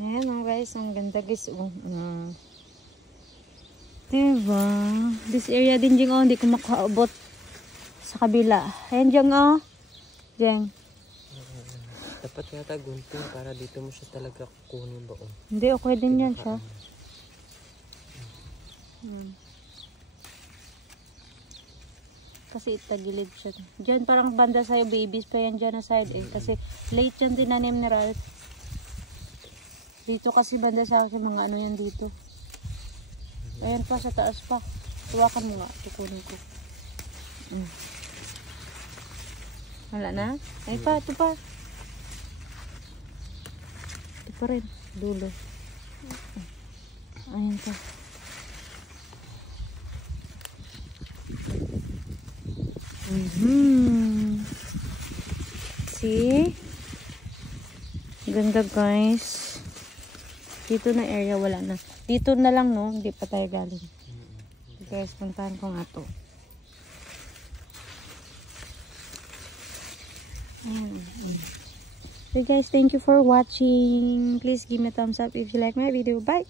Ayan oh guys, ang ganda guys. Oh. Diba? This area din dyan oh, hindi ko makaabot sa kabila. Ayan dyan oh. Dyan. Dapat yata gunting para dito mo siya talaga kukunin ba oh. Hindi, okay din yan siya. Kasi itagilid siya. Diyan parang banda sa'yo, babies pa yan dyan na side eh. Kasi late yan tinanim ni Ralph. Dito kasi banda sa akin, mga ano yan dito. Ayan pa, sa taas pa. Tuwakan mo nga, tukunin ko. Wala na? Ay pa, ito pa. Ito pa rin, dulo. Ayan pa. See? Ganda guys. Dito na area wala na. Dito na lang no, hindi pa tayo galing. Guys, puntahan ko nga to. So guys, thank you for watching. Please give me a thumbs up if you like my video. Bye!